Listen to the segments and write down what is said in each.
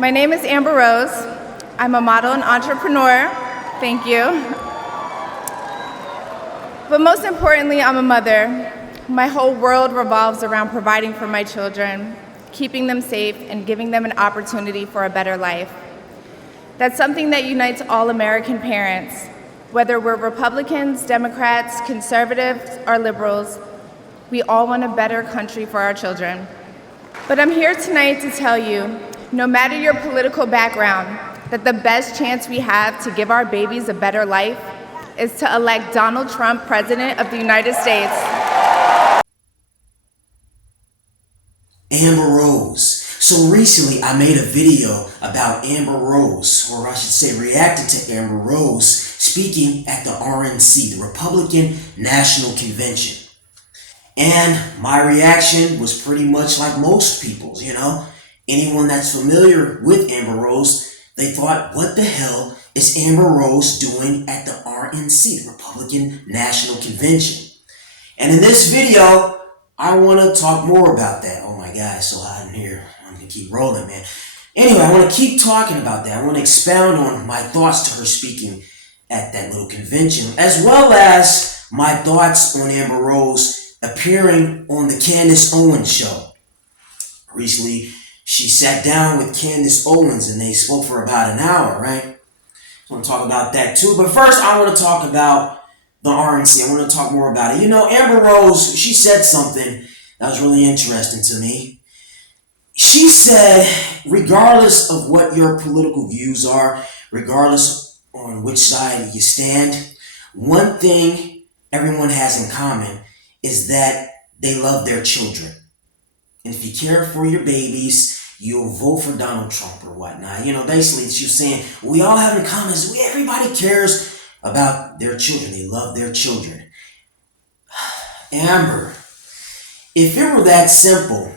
My name is Amber Rose. I'm a model and entrepreneur. Thank you. But most importantly, I'm a mother. My whole world revolves around providing for my children, keeping them safe, and giving them an opportunity for a better life. That's something that unites all American parents, whether we're Republicans, Democrats, conservatives, or liberals. We all want a better country for our children. But I'm here tonight to tell you, no matter your political background, that the best chance we have to give our babies a better life is to elect Donald Trump President of the United States. Amber Rose. So recently I made a video about Amber Rose, or I should say reacted to Amber Rose speaking at the RNC, the Republican National Convention. And my reaction was pretty much like most people's, Anyone that's familiar with Amber Rose, they thought, what the hell is Amber Rose doing at the RNC, the Republican National Convention? And in this video, I want to talk more about that. Oh my God, it's so hot in here. I'm going to keep rolling, man. Anyway, I want to keep talking about that. I want to expound on my thoughts to her speaking at that little convention, as well as my thoughts on Amber Rose appearing on the Candace Owens show. Recently, she sat down with Candace Owens and they spoke for about an hour, right? I want to talk about that too. But first, I want to talk about the RNC. I want to talk more about it. Amber Rose, she said something that was really interesting to me. She said, regardless of what your political views are, regardless on which side you stand, one thing everyone has in common is that they love their children. And if you care for your babies, you'll vote for Donald Trump or whatnot. Basically she was saying, we all have in common is everybody cares about their children. They love their children. Amber, if it were that simple,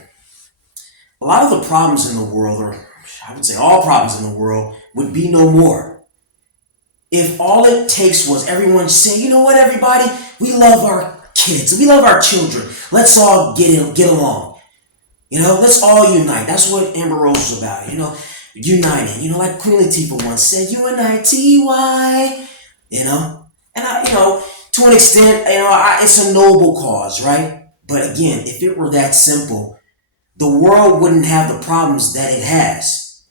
a lot of the problems in the world, or I would say all problems in the world, would be no more. If all it takes was everyone say, you know what, everybody, we love our kids. We love our children. Let's all get along. Let's all unite. That's what Amber Rose was about, uniting. Like Queen Latifah once said, UNITY, And to an extent, it's a noble cause, right? But again, if it were that simple, the world wouldn't have the problems that it has.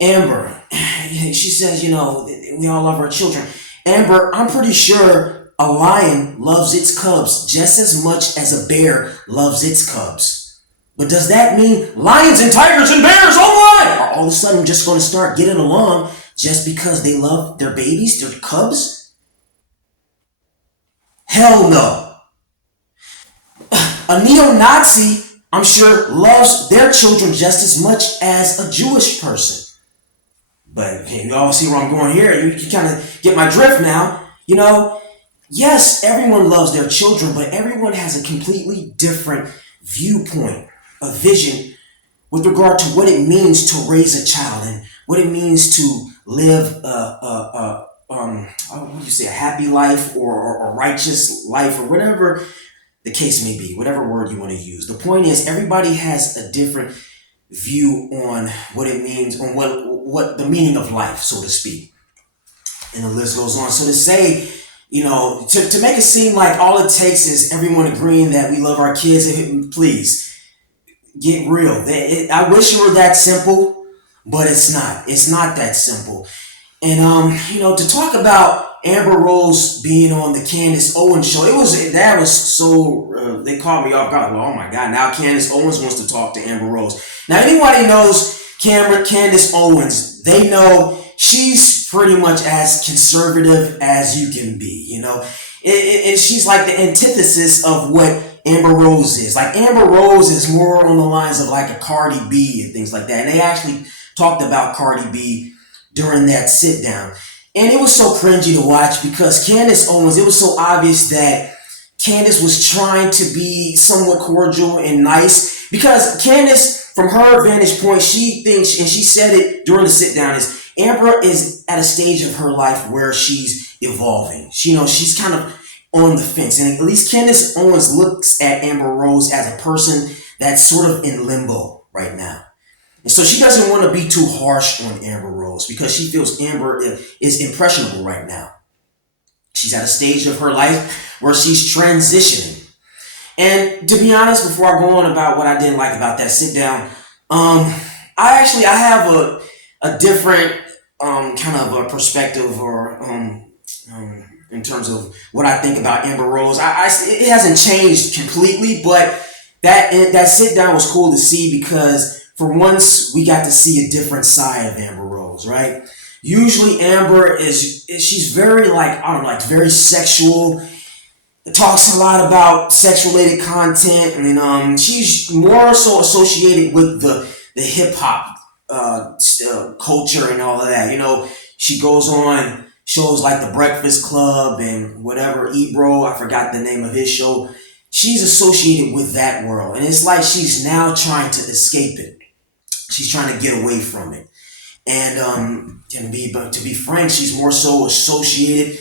Amber, she says, we all love our children. Amber, I'm pretty sure a lion loves its cubs just as much as a bear loves its cubs. But does that mean lions and tigers and bears, are all of a sudden just going to start getting along just because they love their babies, their cubs? Hell no. A neo-Nazi, I'm sure, loves their children just as much as a Jewish person. But you all see where I'm going here. You kind of get my drift now. Yes, everyone loves their children, but everyone has a completely different viewpoint, a vision with regard to what it means to raise a child and what it means to live a happy life or a righteous life or whatever the case may be, whatever word you want to use. The point is, everybody has a different view on what it means, on what the meaning of life, so to speak. And the list goes on. So to say, to make it seem like all it takes is everyone agreeing that we love our kids, please, get real. I wish it were that simple, but it's not. It's not that simple. And, to talk about Amber Rose being on the Candace Owens show, that was so, they caught me off guard. Well, oh my God, now Candace Owens wants to talk to Amber Rose. Now, anybody knows Candace Owens, they know she's pretty much as conservative as you can be, and she's like the antithesis of what Amber Rose is. Like Amber Rose is more on the lines of like a Cardi B and things like that. And they actually talked about Cardi B during that sit down. And it was so cringy to watch because Candace Owens, it was so obvious that Candace was trying to be somewhat cordial and nice because Candace, from her vantage point, she thinks, and she said it during the sit down, is Amber is at a stage of her life where she's evolving. She's kind of on the fence. And at least Candace Owens looks at Amber Rose as a person that's sort of in limbo right now. And so she doesn't want to be too harsh on Amber Rose because she feels Amber is impressionable right now. She's at a stage of her life where she's transitioning. And to be honest, before I go on about what I didn't like about that sit down, I have a different kind of a perspective or in terms of what I think about Amber Rose. It hasn't changed completely, but that sit down was cool to see because for once we got to see a different side of Amber Rose, right? Usually Amber she's very like I don't know, like very sexual. Talks a lot about sex related content. I mean, she's more so associated with the hip hop culture and all of that. You know, she goes on shows like The Breakfast Club and whatever Ebro, I forgot the name of his show. She's associated with that world, and it's like she's now trying to escape it. She's trying to get away from it, and to be frank, she's more so associated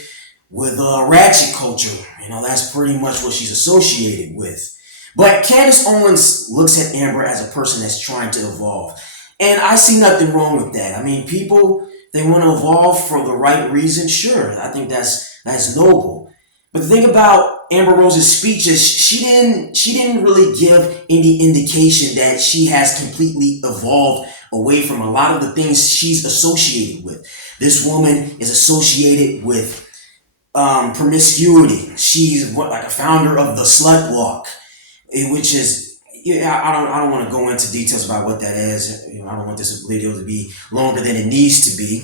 with ratchet culture. You know, that's pretty much what she's associated with. But Candace Owens looks at Amber as a person that's trying to evolve. And I see nothing wrong with that. I mean, people, they want to evolve for the right reason. Sure, I think that's noble. But the thing about Amber Rose's speech is she didn't really give any indication that she has completely evolved away from a lot of the things she's associated with. This woman is associated with promiscuity. She's like a founder of the Slut Walk, which is I don't want to go into details about what that is. You know, I don't want this video to be longer than it needs to be.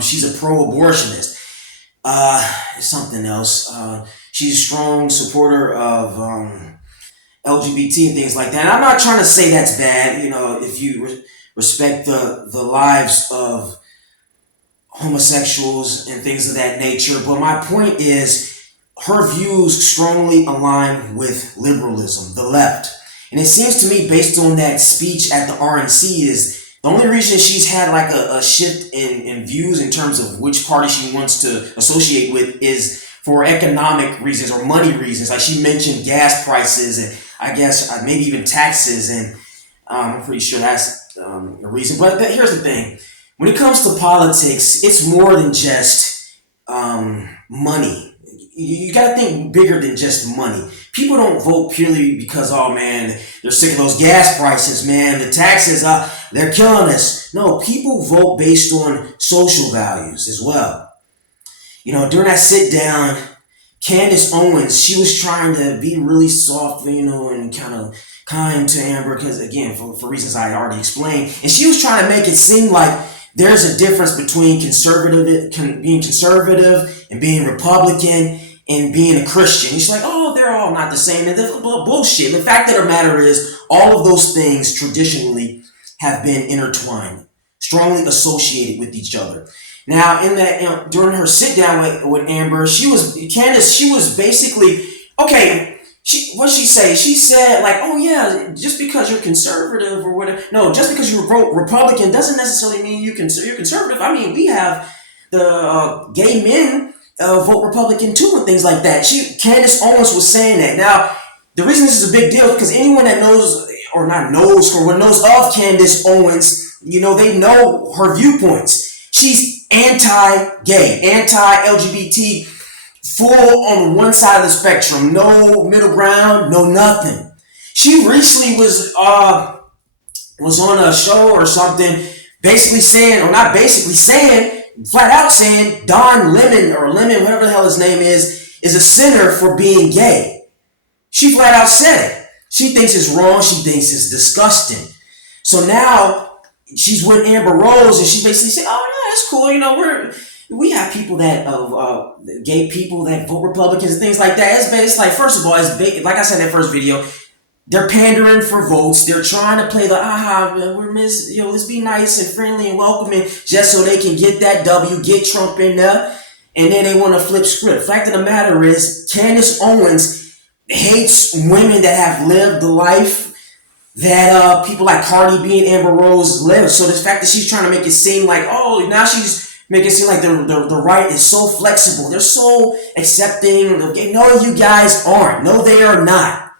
She's a pro-abortionist. Something else. She's a strong supporter of LGBT and things like that. And I'm not trying to say that's bad. You know, if you respect the lives of homosexuals and things of that nature. But my point is her views strongly align with liberalism, the left. And it seems to me, based on that speech at the RNC, is the only reason she's had like a shift in views in terms of which party she wants to associate with is for economic reasons or money reasons. Like she mentioned gas prices and I guess maybe even taxes. And I'm pretty sure that's the reason. But here's the thing. When it comes to politics, it's more than just money. You got to think bigger than just money. People don't vote purely because, oh man, they're sick of those gas prices, man. The taxes, they're killing us. No, people vote based on social values as well. You know, during that sit down, Candace Owens, she was trying to be really soft, you know, and kind of kind to Amber because, again, for reasons I already explained. And she was trying to make it seem like there's a difference between being conservative and being Republican and being a Christian. She's like, oh, they're all not the same. And bullshit. The fact of the matter is, all of those things traditionally have been intertwined, strongly associated with each other. Now, during her sit down with Amber, Candace was basically, okay, what'd she say? She said, like, oh yeah, just because you're conservative or whatever. No, just because you're Republican doesn't necessarily mean you're conservative. I mean, we have the gay men vote Republican too and things like that. Candace Owens was saying that. Now, the reason this is a big deal is because anyone that knows, or not knows, or knows of Candace Owens, you know, they know her viewpoints. She's anti-gay, anti-LGBT, full on one side of the spectrum, no middle ground, no nothing. She recently was on a show or something, basically saying, or not basically saying, flat out saying, Don Lemon, whatever the hell his name is a sinner for being gay. She flat out said it. She thinks it's wrong. She thinks it's disgusting. So now she's with Amber Rose, and she basically said, "Oh yeah, it's cool. You know, we have people that gay people that vote Republicans and things like that. It's like, first of all, it's big. Like I said in that first video, they're pandering for votes. They're trying to play the let's be nice and friendly and welcoming just so they can get that W, get Trump in there, and then they want to flip script. Fact of the matter is, Candace Owens hates women that have lived the life that people like Cardi B and Amber Rose live. So the fact that she's trying to make it seem like, oh, now she's making it seem like the right is so flexible. They're so accepting. No, you guys aren't. No, they are not.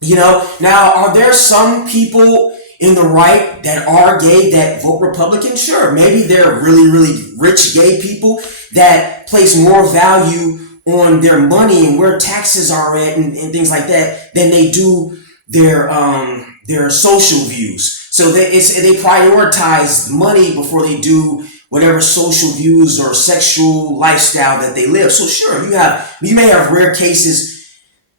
You know, now, are there some people in the right that are gay that vote Republican, sure, maybe they're really, really rich gay people that place more value on their money and where taxes are at and things like that than they do their social views. So they prioritize money before they do whatever social views or sexual lifestyle that they live. So sure, you may have rare cases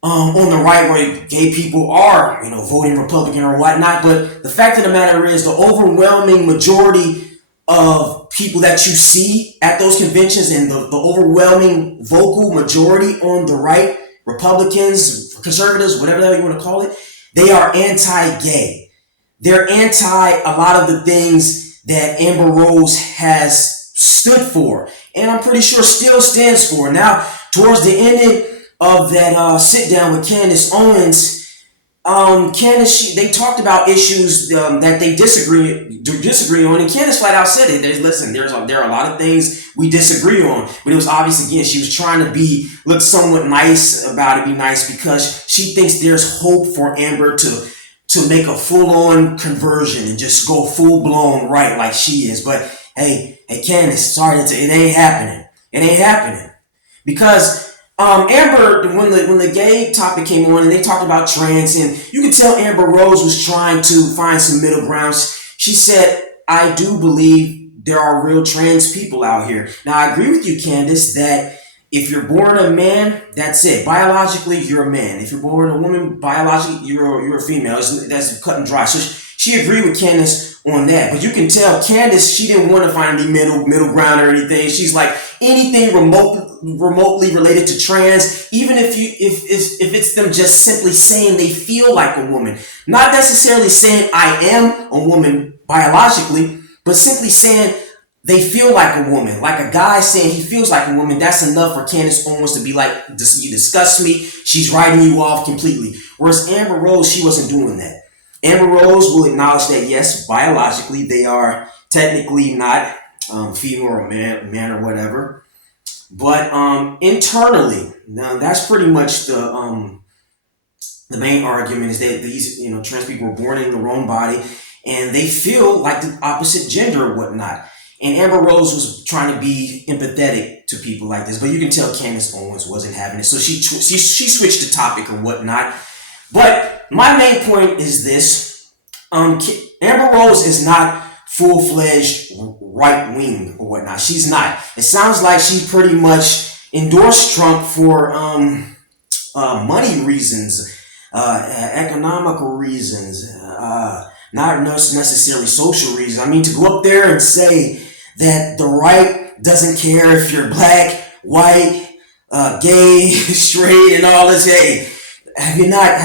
on the right where gay people are, voting Republican or whatnot. But the fact of the matter is, the overwhelming majority of people that you see at those conventions and the overwhelming vocal majority on the right, Republicans, conservatives, whatever the hell you want to call it, they are anti-gay. They're anti a lot of the things that Amber Rose has stood for, and I'm pretty sure still stands for. Now, towards the ending of that sit down with Candace Owens, Candace, they talked about issues that they disagree on, and Candace flat out said it. There are a lot of things we disagree on, but it was obvious again she was trying to look somewhat nice about it, be nice because she thinks there's hope for Amber to make a full-on conversion and just go full-blown right like she is. But hey, Candace, sorry, it ain't happening. It ain't happening because Amber, when the gay topic came on and they talked about trans, and you could tell Amber Rose was trying to find some middle ground. She said, "I do believe there are real trans people out here." Now, I agree with you, Candace, that if you're born a man, that's it. Biologically, you're a man. If you're born a woman, biologically, you're a female. That's cut and dry. So she agreed with Candace on that. But you can tell Candace, she didn't want to find any middle ground or anything. She's like, anything remotely related to trans, even if it's them just simply saying they feel like a woman, not necessarily saying I am a woman biologically, but simply saying they feel like a woman, like a guy saying he feels like a woman. That's enough for Candace Owens to be like, you disgust me. She's writing you off completely. Whereas Amber Rose, she wasn't doing that. Amber Rose will acknowledge that yes, biologically they are technically not female or man or whatever, but internally, now that's pretty much the main argument is that these trans people were born in the wrong body and they feel like the opposite gender or whatnot. And Amber Rose was trying to be empathetic to people like this, but you can tell Candace Owens wasn't having it, so she switched the topic or whatnot. But my main point is this: Amber Rose is not full-fledged right wing or whatnot. She's not. It sounds like she pretty much endorsed Trump for money reasons, economical reasons, not necessarily social reasons. I mean, to go up there and say that the right doesn't care if you're black, white, gay, straight, and all this. Hey, have you not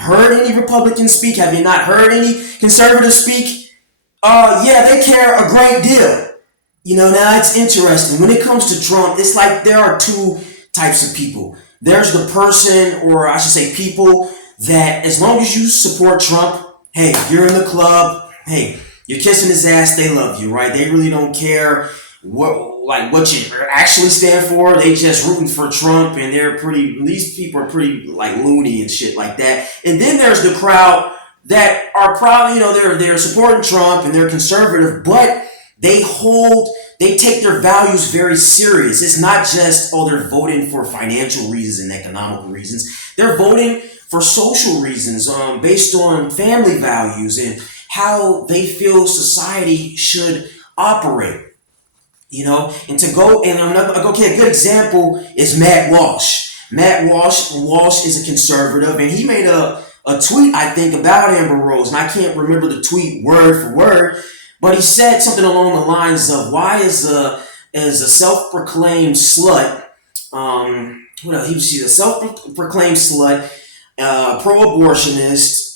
heard any Republicans speak? Have you not heard any conservatives speak? Yeah, they care a great deal. Now it's interesting. When it comes to Trump, it's like there are two types of people. There's the person, or I should say people, that as long as you support Trump, hey, you're in the club, hey, you're kissing his ass, they love you, right? They really don't care what you actually stand for. They just rooting for Trump, and these people are pretty like loony and shit like that. And then there's the crowd that are probably, they're supporting Trump and they're conservative, but they take their values very serious. It's not just, they're voting for financial reasons and economical reasons. They're voting for social reasons, based on family values and how they feel society should operate. And to go, and a good example is Matt Walsh. Matt Walsh is a conservative, and he made a tweet, I think, about Amber Rose, and I can't remember the tweet word for word, but he said something along the lines of, why is a self-proclaimed slut, she's a self-proclaimed slut, pro-abortionist,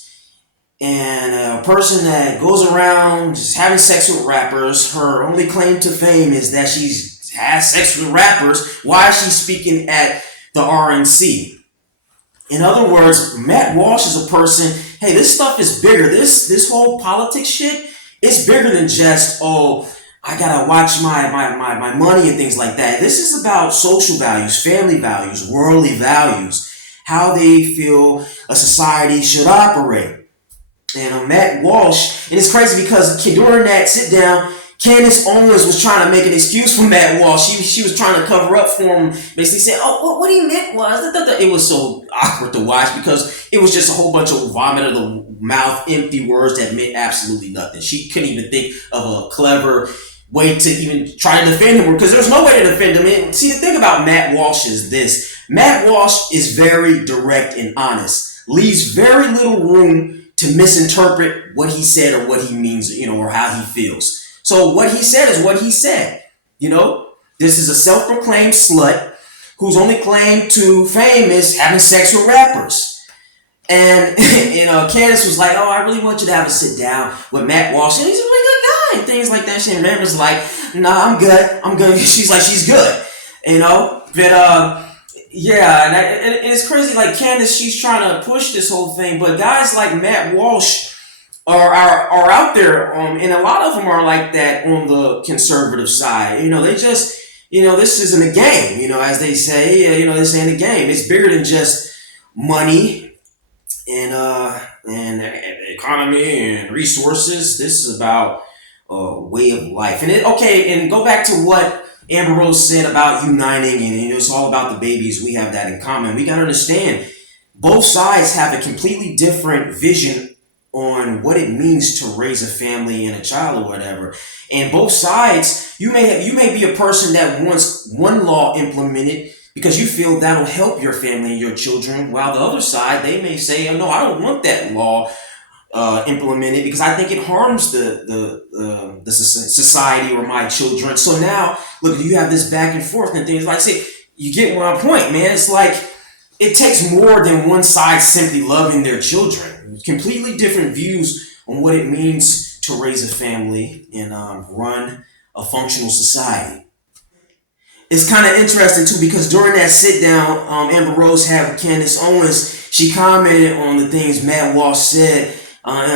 and a person that goes around just having sex with rappers. Her only claim to fame is that she has sex with rappers. Why is she speaking at the RNC? In other words, Matt Walsh is a person, hey, this stuff is bigger. This whole politics shit is bigger than just, I gotta watch my money and things like that. This is about social values, family values, worldly values, how they feel a society should operate. and Matt Walsh. And it's crazy because during that sit down, Candace Owens was trying to make an excuse for Matt Walsh. She was trying to cover up for him, basically saying, "Oh, what he meant was," it was so awkward to watch because it was just a whole bunch of vomit of the mouth, empty words that meant absolutely nothing. She couldn't even think of a clever way to even try to defend him because there's no way to defend him. And see, the thing about Matt Walsh is this: Matt Walsh is very direct and honest, leaves very little room to misinterpret what he said or what he means, or how he feels. So what he said is what he said. This is a self-proclaimed slut whose only claim to fame is having sex with rappers. And Candace was like, "Oh, I really want you to have a sit down with Matt Walsh. And he's a really good guy," and things like that. And Amber's like, "Nah, I'm good." She's like, she's good, But yeah, and it's crazy. Like Candace, she's trying to push this whole thing, but guys like Matt Walsh are out there, and a lot of them are like that on the conservative side. They just, this isn't a game. As they say, this ain't a game. It's bigger than just money and economy and resources. This is about a way of life. And go back to what Amber Rose said about uniting, and it's all about the babies. We have that in common. We gotta understand both sides have a completely different vision on what it means to raise a family and a child or whatever. And both sides, you may be a person that wants one law implemented because you feel that'll help your family and your children, while the other side, they may say, "Oh no, I don't want that law implemented because I think it harms the society or my children." So now, look, you have this back and forth and things like, say, you get my point, man. It's like it takes more than one side simply loving their children. Completely different views on what it means to raise a family and run a functional society. It's kind of interesting too because during that sit down, Amber Rose had with Candace Owens, she commented on the things Matt Walsh said,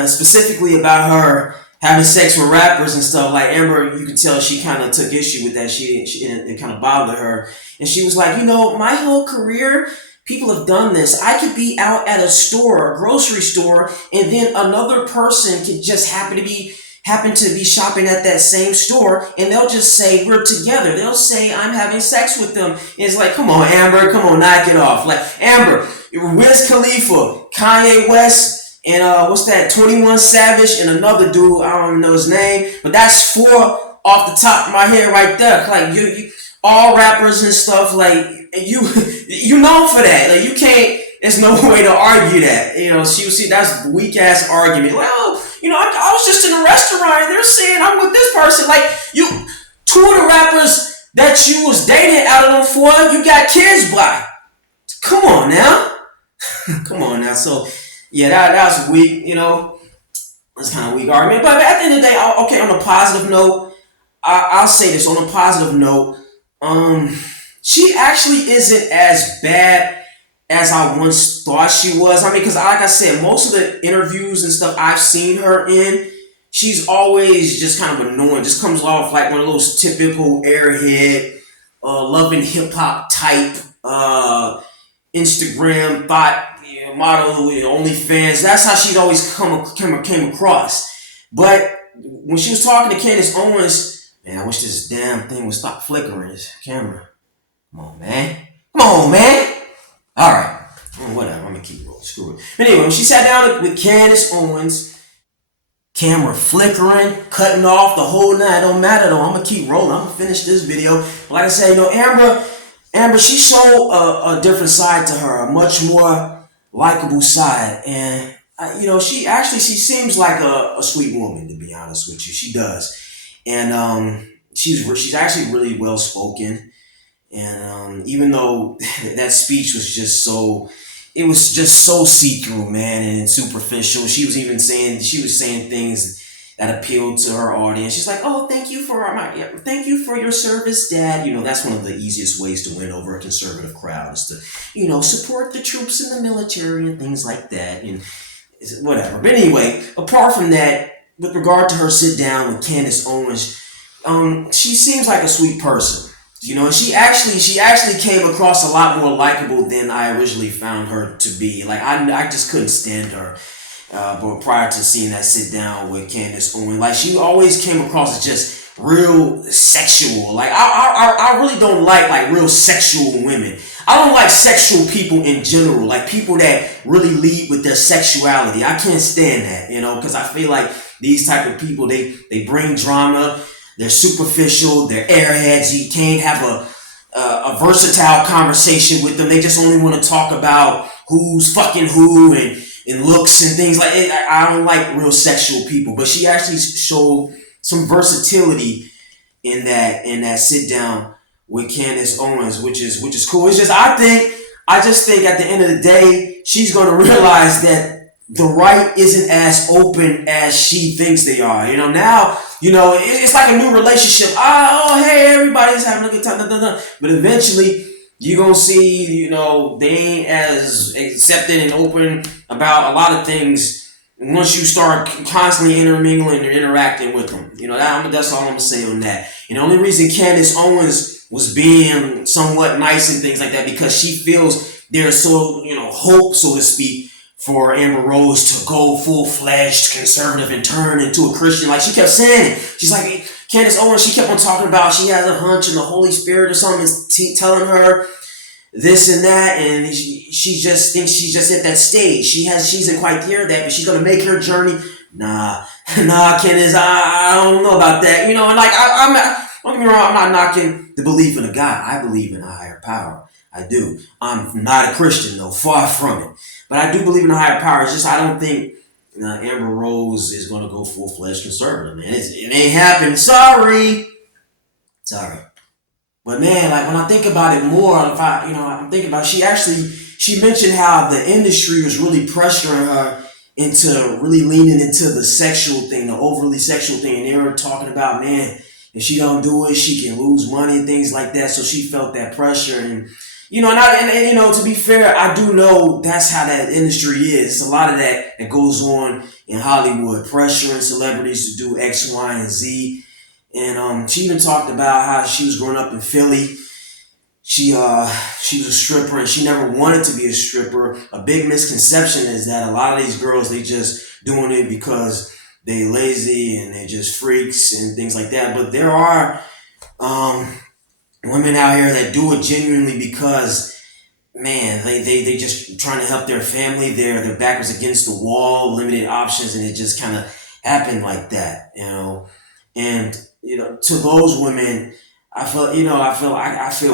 specifically about her having sex with rappers and stuff. Like Amber, you could tell she kind of took issue with that. It kind of bothered her, and she was like, "My whole career, people have done this. I could be out at a store, a grocery store, and then another person could just happen to be shopping at that same store, and they'll just say we're together. They'll say I'm having sex with them." And it's like, come on, Amber, come on, knock it off. Like Amber, Wiz Khalifa, Kanye West, and what's that? 21 Savage and another dude, I don't even know his name, but that's 4 off the top of my head right there. Like you all rappers and stuff. Like you known for that. Like you can't. There's no way to argue that. See, that's weak ass argument. Well, I was just in a restaurant and they're saying I'm with this person. Like 2 of the rappers that you was dating out of them 4, you got kids by. Come on now. Come on now. So yeah, that was weak. That's kind of weak argument. But at the end of the day, okay. On a positive note, I'll say this. On a positive note, she actually isn't as bad as I once thought she was. I mean, because like I said, most of the interviews and stuff I've seen her in, she's always just kind of annoying. Just comes off like one of those typical airhead, loving hip hop type, Instagram thought model, OnlyFans. That's how she's always came across. But when she was talking to Candace Owens, man, I wish this damn thing would stop flickering this camera. Come on, man. Alright. Whatever, I'm gonna keep rolling. Screw it. But anyway, when she sat down with Candace Owens, camera flickering, cutting off the whole night. It don't matter though. I'm gonna keep rolling. I'm gonna finish this video. But like I said, Amber, she showed a different side to her, a much more likable side. And she seems like a sweet woman, to be honest with you. She does. And she's actually really well spoken. And even though that speech was just so see-through, man, and superficial. She was saying things that appealed to her audience. She's like, "Oh, thank you for your service, Dad." That's one of the easiest ways to win over a conservative crowd is to, support the troops in the military and things like that, and whatever. But anyway, apart from that, with regard to her sit down with Candace Owens, she seems like a sweet person. And she actually came across a lot more likable than I originally found her to be. Like I just couldn't stand her. but prior to seeing that sit down with Candace Owens, like she always came across as just real sexual. Like I really don't like real sexual women. I don't like sexual people in general, like people that really lead with their sexuality. I can't stand that, because I feel like these type of people, they bring drama. They're superficial. They're airheads. You can't have a versatile conversation with them. They just only want to talk about who's fucking who and looks and things like it. I don't like real sexual people, but she actually showed some versatility in that sit down with Candace Owens, which is cool. It's just I just think at the end of the day, she's gonna realize that the right isn't as open as she thinks they are. Now, it's like a new relationship. Oh, hey, everybody's having a good time. But eventually, you're gonna see, they ain't as accepted and open about a lot of things once you start constantly intermingling and interacting with them. That's all I'm gonna say on that. And the only reason Candace Owens was being somewhat nice and things like that because she feels there's hope, so to speak, for Amber Rose to go full-fledged conservative and turn into a Christian. Like she kept saying it. She's like, Candace Owens, she kept on talking about she has a hunch and the Holy Spirit or something is telling her this and that, and she just thinks she's just at that stage. She isn't quite there that, but she's gonna make her journey. Nah, Candace, I don't know about that. And like don't get me wrong, I'm not knocking the belief in a God. I believe in a higher power. I do. I'm not a Christian though, far from it. But I do believe in a higher power. It's just I don't think Amber Rose is gonna go full-fledged conservative, man. It ain't happening. Sorry. But man, like when I think about it more, I'm thinking about she mentioned how the industry was really pressuring her into really leaning into the sexual thing, the overly sexual thing, and they were talking about, man, if she don't do it, she can lose money and things like that. So she felt that pressure, and to be fair, I do know that's how that industry is. It's a lot of that goes on in Hollywood, pressuring celebrities to do X, Y, and Z. And she even talked about how she was growing up in Philly. She was a stripper and she never wanted to be a stripper. A big misconception is that a lot of these girls, they just doing it because they lazy and they just freaks and things like that. But there are women out here that do it genuinely because, man, they just trying to help their family. Their back was against the wall, limited options, and it just kind of happened like that, And to those women, I feel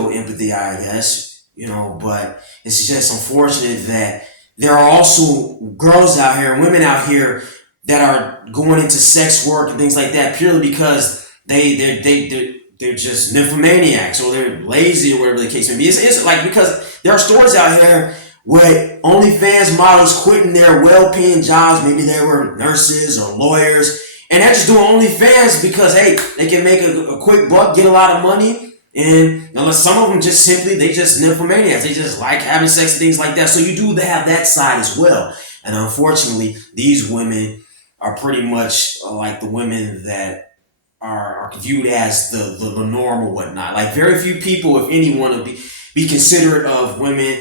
empathy, I guess, but it's just unfortunate that there are also girls out here, women out here that are going into sex work and things like that purely because they're just nymphomaniacs or they're lazy or whatever the case may be. It's like because there are stories out here with OnlyFans models quitting their well-paying jobs. Maybe they were nurses or lawyers. And they're just doing OnlyFans because, hey, they can make a quick buck, get a lot of money. And some of them just they just nymphomaniacs. They just like having sex and things like that. So you do have that side as well. And unfortunately, these women are pretty much like the women that are viewed as the norm or whatnot. Like very few people, if any, want to be considerate of women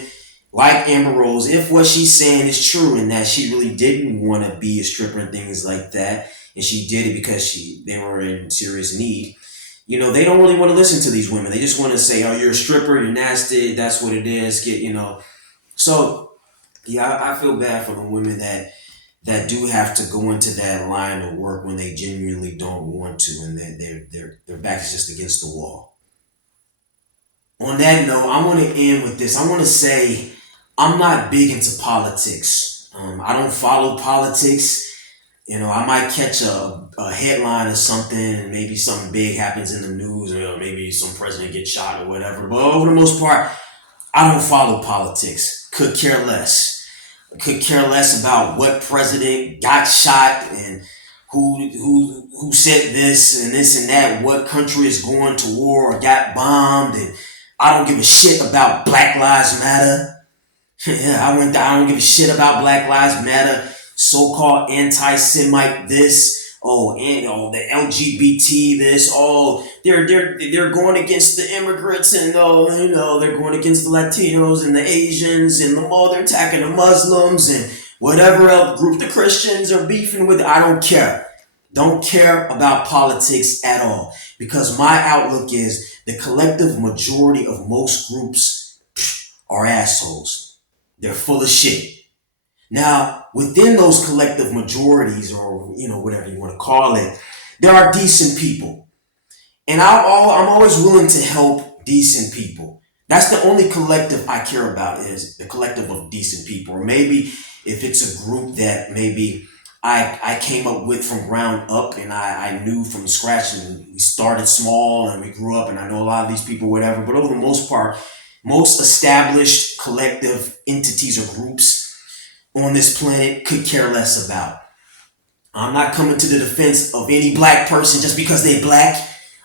like Amber Rose, if what she's saying is true and that she really didn't want to be a stripper and things like that. And she did it because they were in serious need. They don't really want to listen to these women. They just want to say, oh, you're a stripper, you're nasty, that's what it is. So, yeah, I feel bad for the women that do have to go into that line of work when they genuinely don't want to and their back is just against the wall. On that note, I want to end with this. I want to say I'm not big into politics. I don't follow politics. I might catch a headline or something, and maybe something big happens in the news, or maybe some president gets shot or whatever. But over the most part, I don't follow politics. Could care less. Could care less about what president got shot and who said this and that. What country is going to war or got bombed, and I don't give a shit about Black Lives Matter. I don't give a shit about Black Lives Matter. So-called anti-Semite this, the LGBT this, they're going against the immigrants and they're going against the Latinos and the Asians and they're attacking the Muslims and Whatever else group the Christians are beefing with, I don't care. Don't care about politics at all. Because my outlook is the collective majority of most groups are assholes. They're full of shit. Now, within those collective majorities, or whatever you want to call it, there are decent people, and I'm always willing to help decent people. That's the only collective I care about, is the collective of decent people. Or maybe if it's a group that maybe I came up with from ground up, and I knew from scratch, and we started small and we grew up, and I know a lot of these people, whatever. But over the most part, most established collective entities or groups on this planet could care less about. I'm not coming to the defense of any black person just because they black.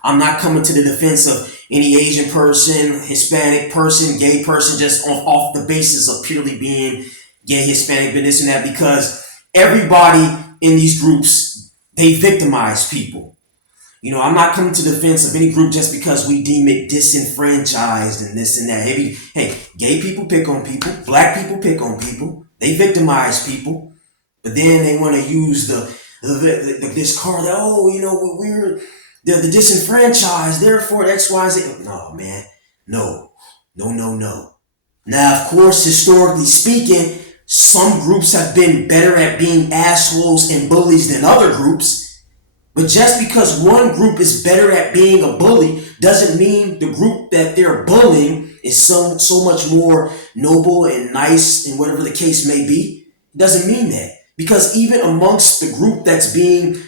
I'm not coming to the defense of any Asian person, Hispanic person, gay person, just off the basis of purely being gay, Hispanic, but this and that, because everybody in these groups, they victimize people. I'm not coming to the defense of any group just because we deem it disenfranchised and this and that. Hey, gay people pick on people, black people pick on people, they victimize people, but then they want to use this card that, we're the disenfranchised, therefore X, Y, Z. No, man, no, no, no, no. Now, of course, historically speaking, some groups have been better at being assholes and bullies than other groups. But just because one group is better at being a bully doesn't mean the group that they're bullying is so much more noble and nice and whatever the case may be. It doesn't mean that. Because even amongst the group that's being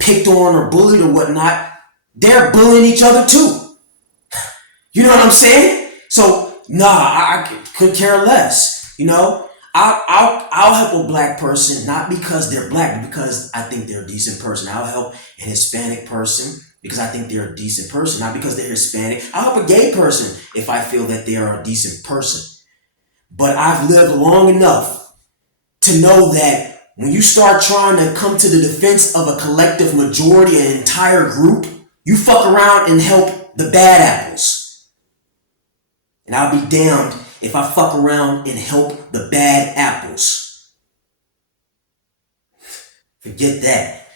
picked on or bullied or whatnot, they're bullying each other too. You know what I'm saying? So, I could care less. I'll help a black person, not because they're black, but because I think they're a decent person. I'll help an Hispanic person because I think they're a decent person, not because they're Hispanic. I'll help a gay person if I feel that they are a decent person. But I've lived long enough to know that when you start trying to come to the defense of a collective majority, an entire group, you fuck around and help the bad apples. And I'll be damned if I fuck around and help the bad apples. Forget that.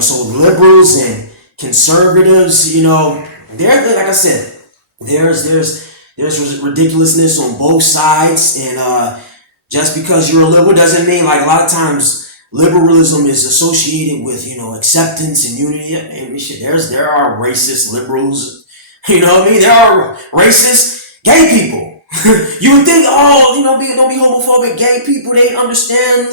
So liberals and conservatives, they're like I said, there's ridiculousness on both sides, and just because you're a liberal doesn't mean, like, a lot of times liberalism is associated with acceptance and unity. And shit, there are racist liberals. You know what I mean? There are racist gay people. You would think, don't be homophobic. Gay people, they understand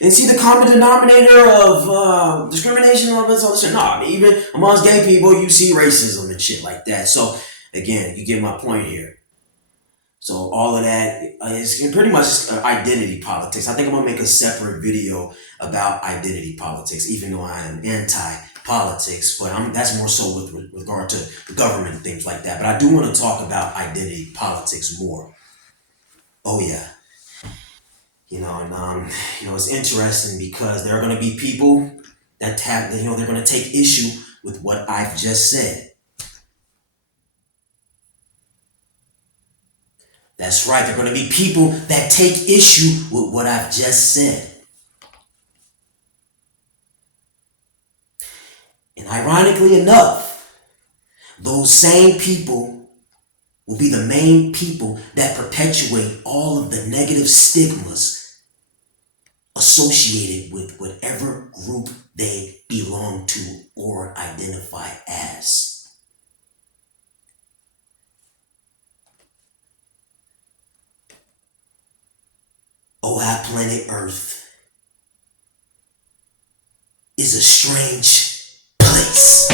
and see the common denominator of discrimination and all this other shit. No, even amongst gay people, you see racism and shit like that. So, again, you get my point here. So all of that is pretty much identity politics. I think I'm going to make a separate video about identity politics, even though I am anti-politics. But that's more so with regard to the government and things like that. But I do want to talk about identity politics more. Oh, yeah. It's interesting because there are going to be people that they're going to take issue with what I've just said. That's right. There are going to be people that take issue with what I've just said. And ironically enough, those same people will be the main people that perpetuate all of the negative stigmas associated with whatever group they belong to or identify as. Oh, our planet Earth is a strange place.